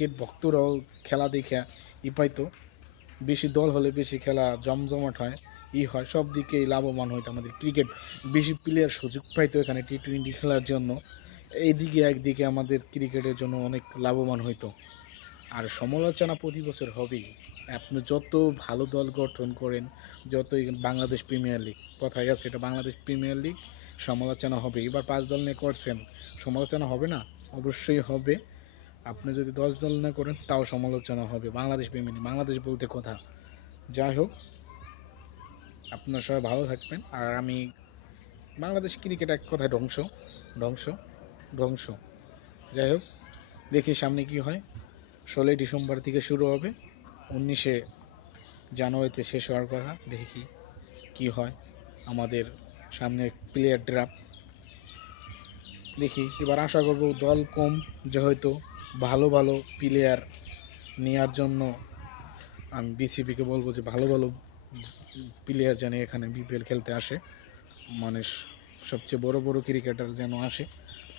Cricket ভক্তরাও খেলা দেখে পাইতো। বেশি দল হলে বেশি খেলা জমজমাট হয়, হয় সব দিকেই লাভবান হইতো আমাদের ক্রিকেট। বেশি প্লেয়ার সুযোগ পাইতো এখানে টি-20 খেলার জন্য। এইদিকে একদিকে আমাদের ক্রিকেটের জন্য অনেক লাভবান হইতো। আর সমালোচনা প্রতি বছর হবেই। আপনি যত ভালো দল গঠন করেন, যতই বাংলাদেশ প্রিমিয়ার লিগ কথায় আছে, এটা বাংলাদেশ প্রিমিয়ার লিগ, সমালোচনা হবে। এবার 5 দল নিয়ে করছেন, সমালোচনা হবে না? অবশ্যই হবে। আপনি যদি 10 দল না করেন তাও সমালোচনা হবে। বাংলাদেশ প্রিমিয়ার লিগ, বাংলাদেশ বলতে কথা। যাই হোক, আপনারা সবাই ভালো থাকবেন। আর আমি বাংলাদেশ ক্রিকেট এক কথায় ধ্বংস ধ্বংস ধ্বংস। যাই হোক, দেখি সামনে কি হয়। 16 ডিসেম্বর থেকে শুরু হবে, 19 জানুয়ারিতে শেষ হওয়ার কথা। দেখি কি হয়। আমাদের সামনে প্লেয়ার ড্রাফট, দেখি এবার আশা করব দল কম, যেহেতু ভালো ভালো প্লেয়ার নেওয়ার জন্য আমি বিসিবিকে বলবো যে ভালো ভালো প্লেয়ার যেন এখানে বিপিএল খেলতে আসে। মানে সবচেয়ে বড় বড় ক্রিকেটার যেন আসে,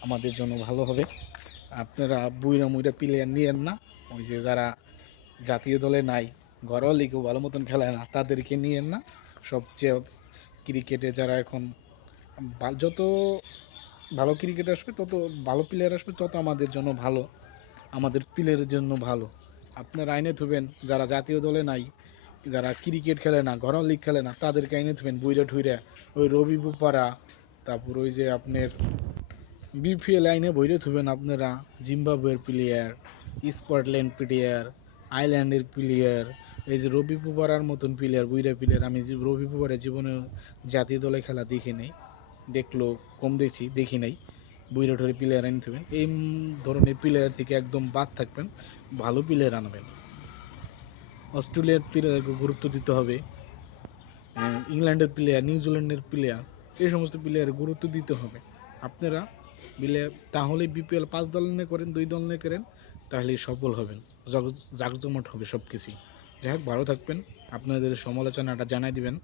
আমাদের জন্য ভালো হবে। আপনারা বুইরা মুইরা প্লেয়ার নিয়েন না, ওই যে যারা জাতীয় দলে নাই, ঘরোয়া লিগেও ভালো মতন খেলায় না, তাদেরকে নিয়েন না। সবচেয়ে ক্রিকেটে যারা এখন যত ভালো ক্রিকেট আসবে, তত ভালো প্লেয়ার আসবে, তত আমাদের জন্য ভালো, আমাদের প্লেয়ারের জন্য ভালো। আপনার আইনে থুবেন যারা জাতীয় দলে নাই, যারা ক্রিকেট খেলে না, ঘরোয়া লিগ খেলে না, তাদেরকে আইনে থুবেন বুইরা ঠুইরা। ওই রবি বুপারা, তারপর ওই যে আপনার বিপিএল আইনে বইরে থুবেন আপনারা জিম্বাবুয়ের প্লেয়ার, স্কটল্যান্ড প্লেয়ার, আইল্যান্ডের প্লেয়ার, এই যে রবি পুপারার মতন প্লেয়ার, বুইরা প্লেয়ার। আমি রবি পুপারের জীবনে জাতীয় দলে খেলা দেখি নাই, দেখলো কম দেখছি, দেখি নাই। বুইরা ঠরে প্লেয়ার আনতে হবেন, এই ধরনের প্লেয়ার থেকে একদম বাদ থাকবেন, ভালো প্লেয়ার আনবেন। অস্ট্রেলিয়ার প্লেয়ারকে গুরুত্ব দিতে হবে, ইংল্যান্ডের প্লেয়ার, নিউজিল্যান্ডের প্লেয়ার, এই সমস্ত প্লেয়ারে গুরুত্ব দিতে হবে। আপনারা মিলে তাহলে বিপিএল 5 দল নিয়ে করেন, 2 দল নিয়ে করেন, তাহলেই সফল হবেন, জাকজমট হবে সব কিছুই। যাই হোক, ভালো থাকবেন, আপনাদের সমালোচনাটা জানাই দিবেন।